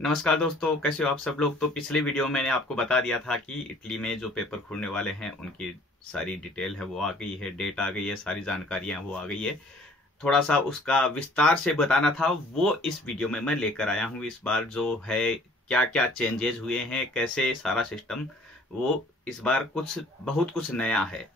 नमस्कार दोस्तों, कैसे हो आप सब लोग। तो पिछले वीडियो में मैंने आपको बता दिया था कि इटली में जो पेपर खुलने वाले हैं उनकी सारी डिटेल है वो आ गई है, डेट आ गई है, सारी जानकारियां वो आ गई है। थोड़ा सा उसका विस्तार से बताना था, वो इस वीडियो में मैं लेकर आया हूँ। इस बार जो है क्या क्या चेंजेस हुए हैं, कैसे सारा सिस्टम, वो इस बार कुछ बहुत कुछ नया है।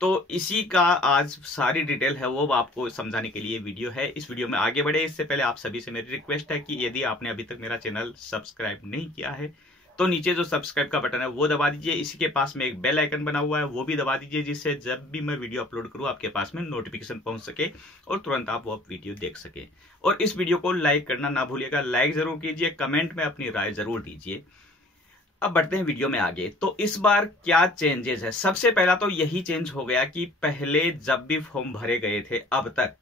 तो इसी का आज सारी डिटेल है वो आपको समझाने के लिए वीडियो है। इस वीडियो में आगे बढ़े इससे पहले आप सभी से मेरी रिक्वेस्ट है कि यदि आपने अभी तक मेरा चैनल सब्सक्राइब नहीं किया है तो नीचे जो सब्सक्राइब का बटन है वो दबा दीजिए। इसी के पास में एक बेल आइकन बना हुआ है वो भी दबा दीजिए, जिससे जब भी मैं वीडियो अपलोड करूं आपके पास में नोटिफिकेशन पहुंच सके और तुरंत आप वो वीडियो देख सके। और इस वीडियो को लाइक करना ना भूलिएगा, लाइक जरूर कीजिए, कमेंट में अपनी राय जरूर दीजिए। अब बढ़ते हैं वीडियो में आगे। तो इस बार क्या चेंजेस है, सबसे पहला तो यही चेंज हो गया कि पहले जब भी फॉर्म भरे गए थे अब तक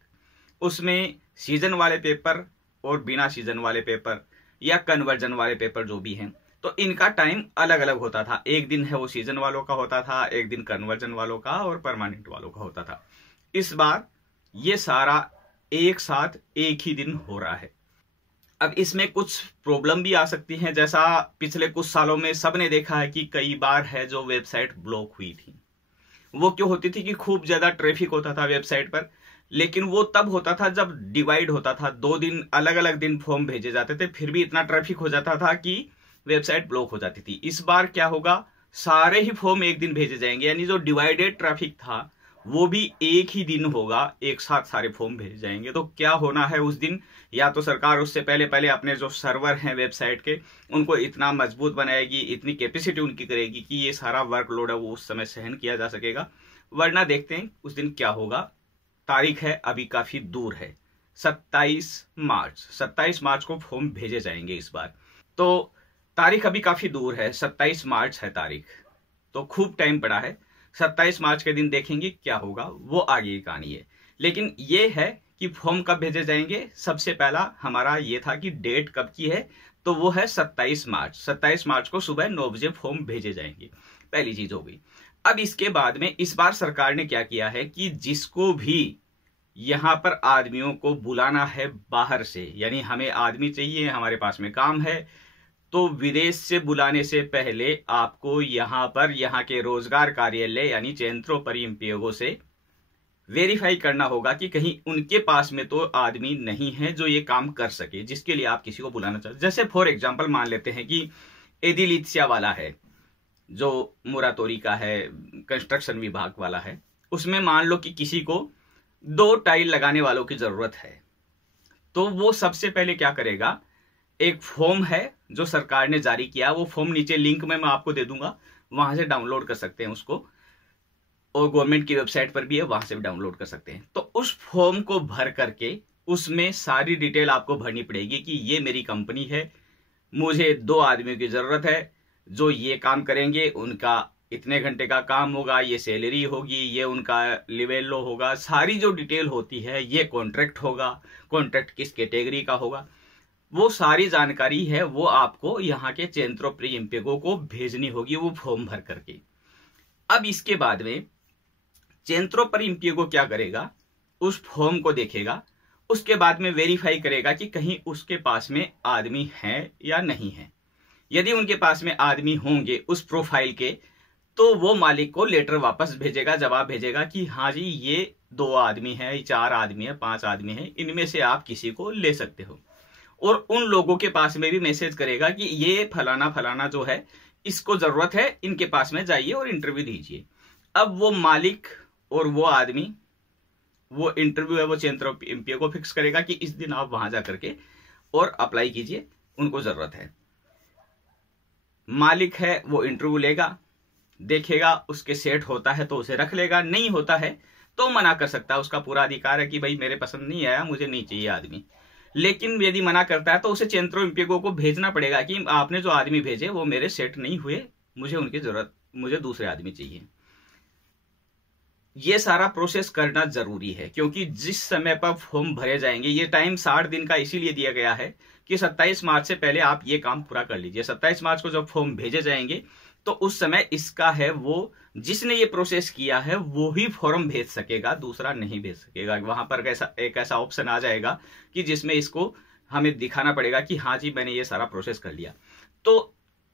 उसमें सीजन वाले पेपर और बिना सीजन वाले पेपर या कन्वर्जन वाले पेपर जो भी हैं तो इनका टाइम अलग अलग होता था। एक दिन है वो सीजन वालों का होता था, एक दिन कन्वर्जन वालों का और परमानेंट वालों का होता था। इस बार ये सारा एक साथ एक ही दिन हो रहा है। अब इसमें कुछ प्रॉब्लम भी आ सकती हैं, जैसा पिछले कुछ सालों में सबने देखा है कि कई बार है जो वेबसाइट ब्लॉक हुई थी। वो क्यों होती थी कि खूब ज्यादा ट्रैफिक होता था वेबसाइट पर, लेकिन वो तब होता था जब डिवाइड होता था, 2 दिन अलग अलग दिन फॉर्म भेजे जाते थे, फिर भी इतना ट्रैफिक हो जाता था कि वेबसाइट ब्लॉक हो जाती थी। इस बार क्या होगा, सारे ही फॉर्म एक दिन भेजे जाएंगे, यानी जो डिवाइडेड ट्रैफिक था वो भी एक ही दिन होगा, एक साथ सारे फॉर्म भेजे जाएंगे। तो क्या होना है उस दिन, या तो सरकार उससे पहले पहले अपने जो सर्वर हैं वेबसाइट के उनको इतना मजबूत बनाएगी, इतनी कैपेसिटी उनकी करेगी कि ये सारा वर्कलोड है वो उस समय सहन किया जा सकेगा, वरना देखते हैं उस दिन क्या होगा। तारीख है अभी काफी दूर है, 27 मार्च को फॉर्म भेजे जाएंगे इस बार। तो तारीख अभी काफी दूर है, 27 मार्च है तारीख, तो खूब टाइम पड़ा है। 27 मार्च के दिन देखेंगे क्या होगा, वो आगे की कहानी है। लेकिन ये है कि फॉर्म कब भेजे जाएंगे, सबसे पहला हमारा ये था कि डेट कब की है, तो वो है 27 मार्च। 27 मार्च को सुबह 9 बजे फॉर्म भेजे जाएंगे, पहली चीज हो गई। अब इसके बाद में इस बार सरकार ने क्या किया है कि जिसको भी यहां पर आदमियों को बुलाना है बाहर से, यानी हमें आदमी चाहिए, हमारे पास में काम है, तो विदेश से बुलाने से पहले आपको यहां पर यहां के रोजगार कार्यालय यानी centro per impiego से वेरीफाई करना होगा कि कहीं उनके पास में तो आदमी नहीं है जो ये काम कर सके, जिसके लिए आप किसी को बुलाना चाहते। जैसे फॉर एग्जांपल मान लेते हैं कि एदिलित्सिया वाला है जो मुरातोरी का है, कंस्ट्रक्शन विभाग वाला है, उसमें मान लो कि किसी को 2 टाइल लगाने वालों की जरूरत है, तो वो सबसे पहले क्या करेगा, एक फॉर्म है जो सरकार ने जारी किया, वो फॉर्म नीचे लिंक में मैं आपको दे दूंगा, वहां से डाउनलोड कर सकते हैं उसको, और गवर्नमेंट की वेबसाइट पर भी है, वहां से भी डाउनलोड कर सकते हैं। तो उस फॉर्म को भर करके उसमें सारी डिटेल आपको भरनी पड़ेगी कि ये मेरी कंपनी है, मुझे 2 आदमियों की जरूरत है जो ये काम करेंगे, उनका इतने घंटे का काम होगा, ये सैलरी होगी, ये उनका लिवेलो होगा, सारी जो डिटेल होती है, ये कॉन्ट्रैक्ट होगा, कॉन्ट्रैक्ट किस कैटेगरी का होगा, वो सारी जानकारी है वो आपको यहाँ के centro per impiego को भेजनी होगी, वो फॉर्म भर करके। अब इसके बाद में centro per impiego क्या करेगा, उस फॉर्म को देखेगा, उसके बाद में वेरीफाई करेगा कि कहीं उसके पास में आदमी है या नहीं है। यदि उनके पास में आदमी होंगे उस प्रोफाइल के, तो वो मालिक को लेटर वापस भेजेगा, जवाब भेजेगा कि हाँ जी ये 2 आदमी है, 4 आदमी है, 5 आदमी है, इनमें से आप किसी को ले सकते हो। और उन लोगों के पास में भी मैसेज करेगा कि ये फलाना फलाना जो है इसको जरूरत है, इनके पास में जाइए और इंटरव्यू दीजिए। अब वो मालिक और वो आदमी, वो इंटरव्यू है वो centro per impiego को फिक्स करेगा कि इस दिन आप वहां जाकर के और अप्लाई कीजिए, उनको जरूरत है। मालिक है वो इंटरव्यू लेगा, देखेगा, उसके सेट होता है तो उसे रख लेगा, नहीं होता है तो मना कर सकता है, उसका पूरा अधिकार है कि भाई मेरे पसंद नहीं आया, मुझे नहीं चाहिए आदमी। लेकिन यदि मना करता है तो उसे centro per impiego को भेजना पड़ेगा कि आपने जो आदमी भेजे वो मेरे सेट नहीं हुए, मुझे उनकी जरूरत, मुझे दूसरे आदमी चाहिए। ये सारा प्रोसेस करना जरूरी है, क्योंकि जिस समय पर फॉर्म भरे जाएंगे, ये टाइम 60 दिन का इसीलिए दिया गया है कि 27 मार्च से पहले आप ये काम पूरा कर लीजिए। 27 मार्च को जब फॉर्म भेजे जाएंगे तो उस समय इसका है वो जिसने ये प्रोसेस किया है वो ही फॉर्म भेज सकेगा, दूसरा नहीं भेज सकेगा। वहां पर एक ऐसा ऑप्शन आ जाएगा कि जिसमें इसको हमें दिखाना पड़ेगा कि हाँ जी मैंने ये सारा प्रोसेस कर लिया। तो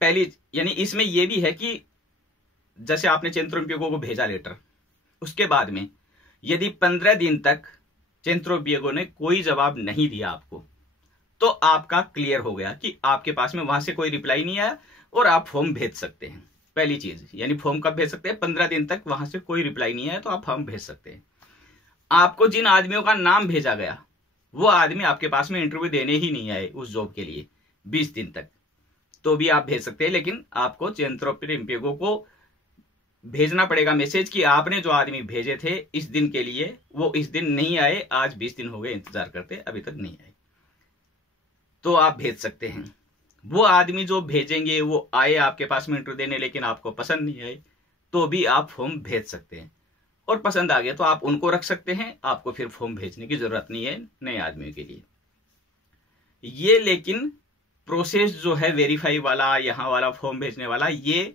पहली यानी इसमें यह भी है कि जैसे आपने चेंत्रोपियोगो को भेजा लेटर, उसके बाद में यदि 15 दिन तक चेंत्रोपियोगो ने कोई जवाब नहीं दिया आपको, तो आपका क्लियर हो गया कि आपके पास में वहां से कोई रिप्लाई नहीं आया और आप फॉर्म भेज सकते हैं। पहली चीज, यानी फॉर्म कब भेज सकते हैं? 15 दिन तक वहां से कोई रिप्लाई नहीं आया तो आप फॉर्म भेज सकते हैं। आपको जिन आदमियों का नाम भेजा गया वो आदमी आपके पास में इंटरव्यू देने ही नहीं आए उस जॉब के लिए 20 दिन तक, तो भी आप भेज सकते हैं। लेकिन आपको चेंत्रोपियोगो को भेजना पड़ेगा मैसेज कि आपने जो आदमी भेजे थे इस दिन के लिए, वो इस दिन नहीं आए, आज 20 दिन हो गए इंतजार करते, अभी तक नहीं आए, तो आप भेज सकते हैं। वो आदमी जो भेजेंगे वो आए आपके पास में इंटरव्यू देने, लेकिन आपको पसंद नहीं आए, तो भी आप फॉर्म भेज सकते हैं। और पसंद आ गया तो आप उनको रख सकते हैं, आपको फिर फॉर्म भेजने की जरूरत नहीं है नए आदमियों के लिए। ये लेकिन प्रोसेस जो है वेरीफाई वाला, यहां वाला फॉर्म भेजने वाला, ये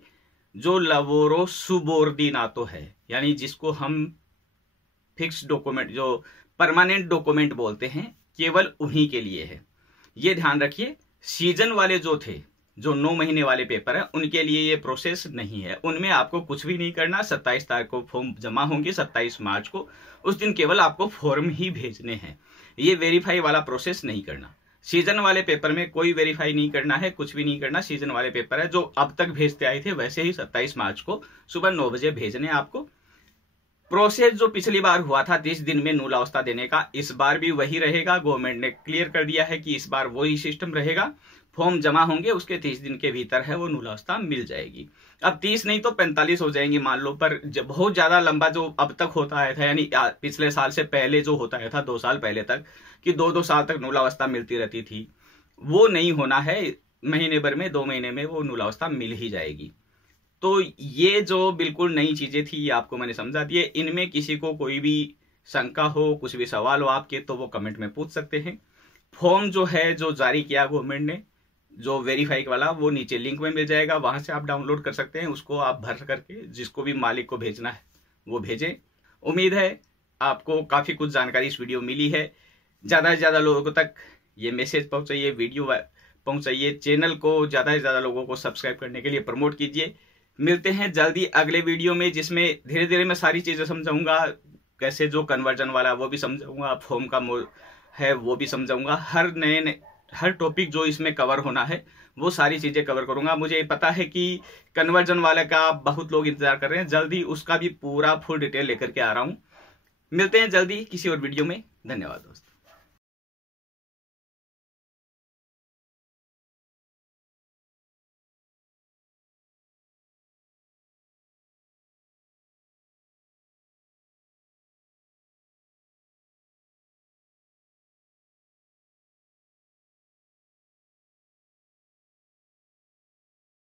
जो लवोरो सुबोर्डिनातो है, यानी जिसको हम फिक्स डॉक्यूमेंट, जो परमानेंट डॉक्यूमेंट बोलते हैं, केवल उन्हीं के लिए है। ये ध्यान रखिए, सीजन वाले जो थे, जो 9 महीने वाले पेपर है, उनके लिए ये प्रोसेस नहीं है। उनमें आपको कुछ भी नहीं करना। 27 तारीख को फॉर्म जमा होंगे, 27 मार्च को, उस दिन केवल आपको फॉर्म ही भेजने हैं। ये वेरीफाई वाला प्रोसेस नहीं करना। सीजन वाले पेपर में कोई वेरीफाई नहीं करना है, कुछ भी नहीं करना। सीजन वाले पेपर है जो अब तक भेजते आए थे वैसे ही 27 मार्च को सुबह 9 बजे भेजने आपको। प्रोसेस जो पिछली बार हुआ था 30 दिन में नूल अवस्था देने का, इस बार भी वही रहेगा। गवर्नमेंट ने क्लियर कर दिया है कि इस बार वही सिस्टम रहेगा। फॉर्म जमा होंगे, उसके 30 दिन के भीतर है वो नूल अवस्था मिल जाएगी। अब 30 नहीं तो 45 हो जाएंगी मान लो, पर बहुत ज्यादा लंबा जो अब तक होता आया था, यानी पिछले साल से पहले जो होता आया था 2 साल पहले तक, कि 2-2 साल तक नूल अवस्था मिलती रहती थी, वो नहीं होना है। महीने भर में, 2 महीने में वो नूल अवस्था मिल ही जाएगी। तो ये जो बिल्कुल नई चीजें थी ये आपको मैंने समझा दी है। इनमें किसी को कोई भी शंका हो, कुछ भी सवाल हो आपके, तो वो कमेंट में पूछ सकते हैं। फॉर्म जो है जो जारी किया गवर्नमेंट ने, जो वेरीफाई वाला, वो नीचे लिंक में मिल जाएगा, वहां से आप डाउनलोड कर सकते हैं। उसको आप भर करके जिसको भी मालिक को भेजना है वो भेजें। उम्मीद है आपको काफी कुछ जानकारी इस वीडियो मिली है। ज्यादा से ज्यादा लोगों तक ये मैसेज पहुंचाइए, वीडियो पहुंचाइए, चैनल को ज्यादा से ज्यादा लोगों को सब्सक्राइब करने के लिए प्रमोट कीजिए। मिलते हैं जल्दी अगले वीडियो में, जिसमें धीरे धीरे मैं सारी चीजें समझाऊंगा। कैसे जो कन्वर्जन वाला वो भी समझाऊंगा, फॉर्म का है वो भी समझाऊंगा। हर टॉपिक जो इसमें कवर होना है वो सारी चीजें कवर करूंगा। मुझे पता है कि कन्वर्जन वाले का बहुत लोग इंतजार कर रहे हैं, जल्दी उसका भी पूरा फुल डिटेल लेकर के आ रहा हूं। मिलते हैं जल्दी किसी और वीडियो में। धन्यवाद दोस्तों।